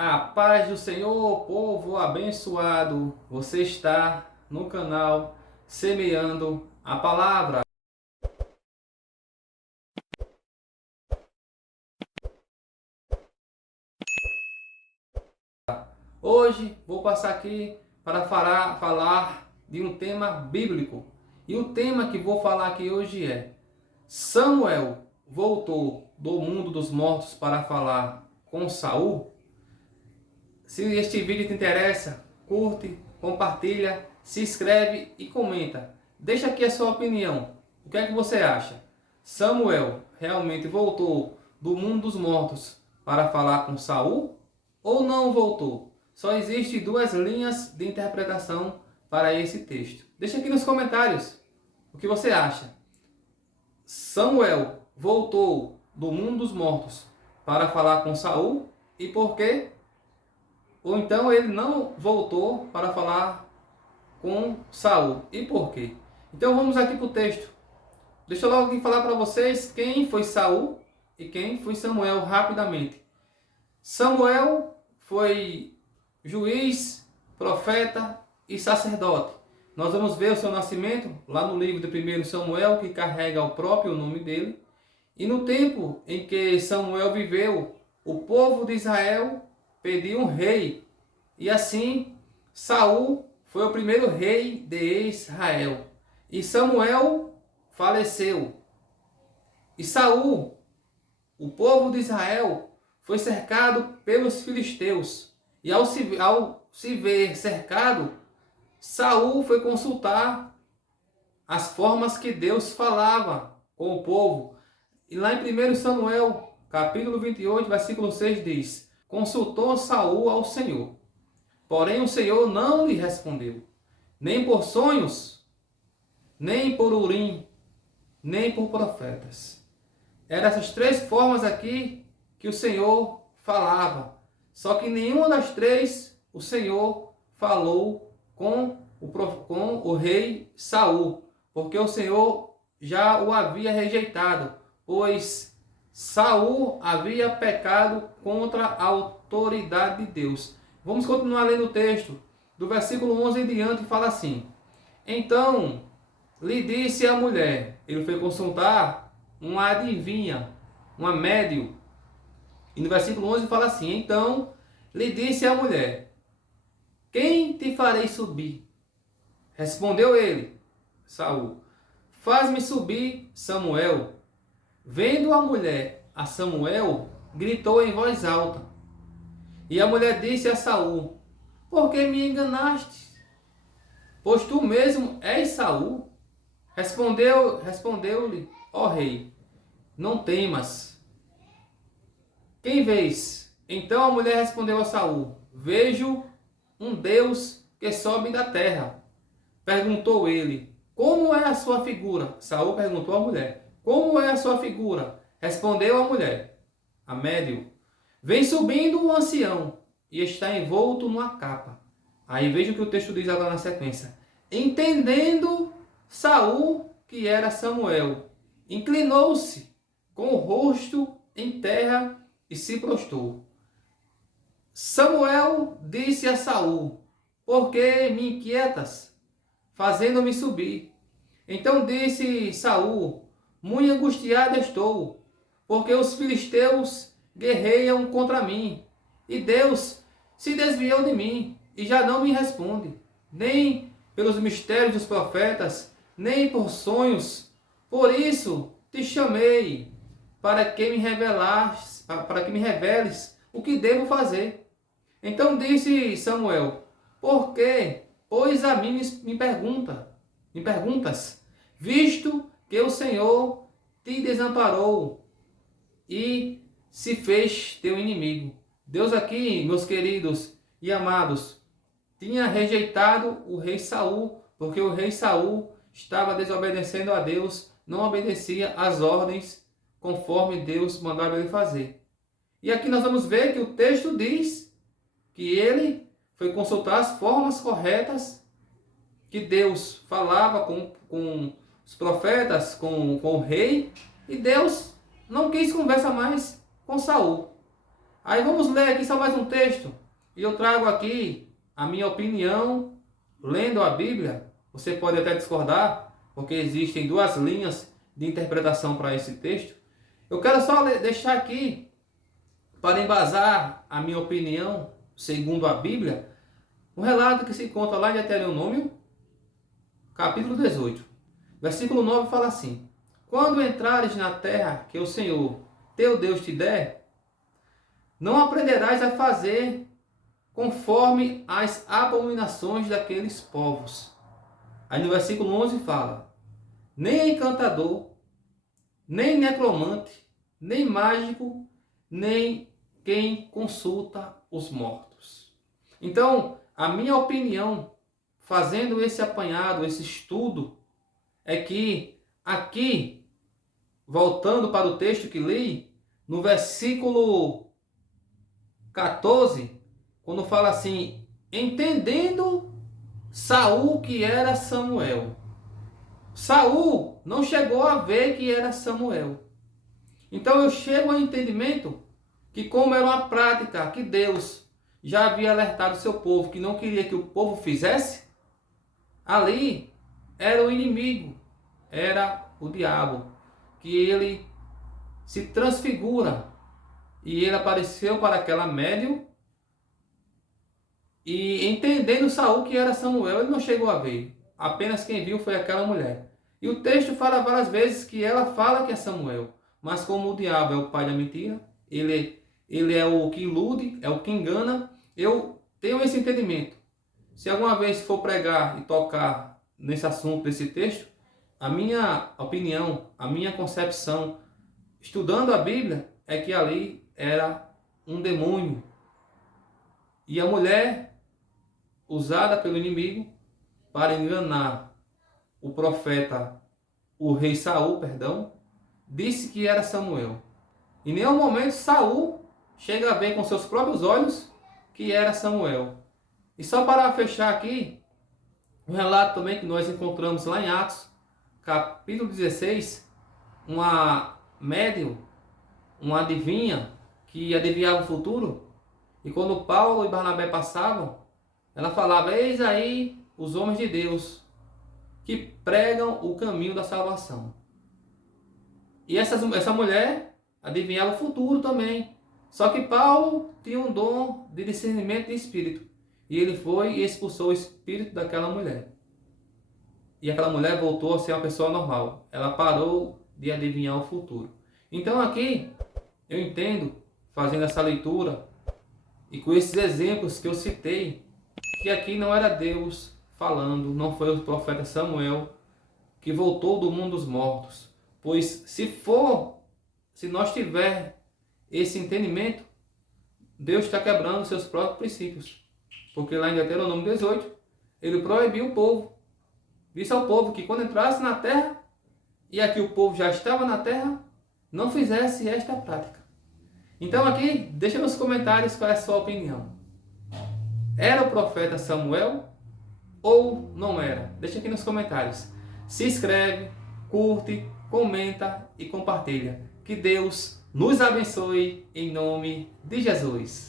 A paz do Senhor, povo abençoado. Você está no canal Semeando a Palavra. Hoje vou passar aqui para falar de um tema bíblico. E o tema que vou falar aqui hoje é: Samuel voltou do mundo dos mortos para falar com Saul? Se este vídeo te interessa, curte, compartilha, se inscreve e comenta. Deixa aqui a sua opinião. O que é que você acha? Samuel realmente voltou do mundo dos mortos para falar com Saul ou não voltou? Só existem duas linhas de interpretação para esse texto. Deixa aqui nos comentários o que você acha. Samuel voltou do mundo dos mortos para falar com Saul e por quê? Ou então ele não voltou para falar com Saul. E por quê? Então vamos aqui para o texto. Deixa eu logo falar para vocês quem foi Saul e quem foi Samuel rapidamente. Samuel foi juiz, profeta e sacerdote. Nós vamos ver o seu nascimento lá no livro de 1 Samuel, que carrega o próprio nome dele. E no tempo em que Samuel viveu, o povo de Israel pediu um rei. E assim, Saul foi o primeiro rei de Israel. E Samuel faleceu. E Saul, o povo de Israel, foi cercado pelos filisteus. E ao se ver cercado, Saul foi consultar as formas que Deus falava com o povo. E lá em 1 Samuel, capítulo 28, versículo 6 diz: Consultou Saul ao Senhor, porém o Senhor não lhe respondeu, nem por sonhos, nem por urim, nem por profetas. Eram essas três formas aqui que o Senhor falava. Só que nenhuma das três o Senhor falou com o rei Saul, porque o Senhor já o havia rejeitado, pois Saul havia pecado contra a autoridade de Deus. Vamos continuar lendo o texto. Do versículo 11 em diante fala assim: Então lhe disse a mulher, ele foi consultar uma adivinha, uma médium. E no versículo 11 fala assim: Então lhe disse a mulher: Quem te farei subir? Respondeu ele, Saul: Faz-me subir, Samuel. Vendo a mulher a Samuel, gritou em voz alta. E a mulher disse a Saul: Por que me enganaste? Pois tu mesmo és Saul. Respondeu-lhe, ó rei: Não temas. Quem vês? Então a mulher respondeu a Saul: Vejo um Deus que sobe da terra. Perguntou ele: Como é a sua figura? Saul perguntou à mulher: Como é a sua figura? Respondeu a mulher, a médium: Vem subindo o ancião e está envolto numa capa. Aí veja o que o texto diz agora na sequência. Entendendo Saul que era Samuel, inclinou-se com o rosto em terra e se prostrou. Samuel disse a Saul: Por que me inquietas, fazendo-me subir? Então disse Saul: Muito angustiado estou, porque os filisteus guerreiam contra mim, e Deus se desviou de mim e já não me responde, nem pelos mistérios dos profetas, nem por sonhos. Por isso te chamei, para que me reveles o que devo fazer. Então disse Samuel: Por que, pois a mim me perguntas, visto que o Senhor te desamparou e se fez teu inimigo? Deus aqui, meus queridos e amados, tinha rejeitado o rei Saul, porque o rei Saul estava desobedecendo a Deus, não obedecia às ordens conforme Deus mandava ele fazer. E aqui nós vamos ver que o texto diz que ele foi consultar as formas corretas que Deus falava com os profetas, com o rei, e Deus não quis conversa mais com Saul. Aí vamos ler aqui só mais um texto. E eu trago aqui a minha opinião, lendo a Bíblia. Você pode até discordar, porque existem duas linhas de interpretação para esse texto. Eu quero só deixar aqui, para embasar a minha opinião, segundo a Bíblia, um relato que se encontra lá em Deuteronômio, capítulo 18. Versículo 9 fala assim: quando entrares na terra que o Senhor, teu Deus, te der, não aprenderás a fazer conforme as abominações daqueles povos. Aí no versículo 11 fala: nem encantador, nem necromante, nem mágico, nem quem consulta os mortos. Então, a minha opinião, fazendo esse apanhado, esse estudo, é que aqui, voltando para o texto que li, no versículo 14, quando fala assim, entendendo Saul que era Samuel. Saul não chegou a ver que era Samuel. Então eu chego ao entendimento que, como era uma prática que Deus já havia alertado o seu povo, que não queria que o povo fizesse, ali era o inimigo, era o diabo, que ele se transfigura e ele apareceu para aquela médium. E entendendo Saul que era Samuel, ele não chegou a ver. Apenas quem viu foi aquela mulher. E o texto fala várias vezes que ela fala que é Samuel. Mas como o diabo é o pai da mentira, ele é o que ilude, é o que engana. Eu tenho esse entendimento. Se alguma vez for pregar e tocar nesse assunto, desse texto, a minha opinião, a minha concepção, estudando a Bíblia, é que ali era um demônio. E a mulher, usada pelo inimigo para enganar o profeta, o rei Saul, disse que era Samuel. Em nenhum momento Saul chega a ver com seus próprios olhos que era Samuel. E só para fechar aqui, um relato também que nós encontramos lá em Atos, capítulo 16, uma médium, uma adivinha, que adivinhava o futuro. E quando Paulo e Barnabé passavam, ela falava: eis aí os homens de Deus que pregam o caminho da salvação. E essa mulher adivinhava o futuro também. Só que Paulo tinha um dom de discernimento de espírito. E ele foi e expulsou o espírito daquela mulher. E aquela mulher voltou a ser uma pessoa normal. Ela parou de adivinhar o futuro. Então aqui eu entendo, fazendo essa leitura e com esses exemplos que eu citei, que aqui não era Deus falando, não foi o profeta Samuel que voltou do mundo dos mortos. Pois se nós tiver esse entendimento, Deus está quebrando seus próprios princípios. Porque lá em Deuteronômio 18, ele proibiu o povo. Disse ao povo que quando entrasse na terra, e aqui o povo já estava na terra, não fizesse esta prática. Então aqui, deixa nos comentários qual é a sua opinião. Era o profeta Samuel ou não era? Deixa aqui nos comentários. Se inscreve, curte, comenta e compartilha. Que Deus nos abençoe em nome de Jesus.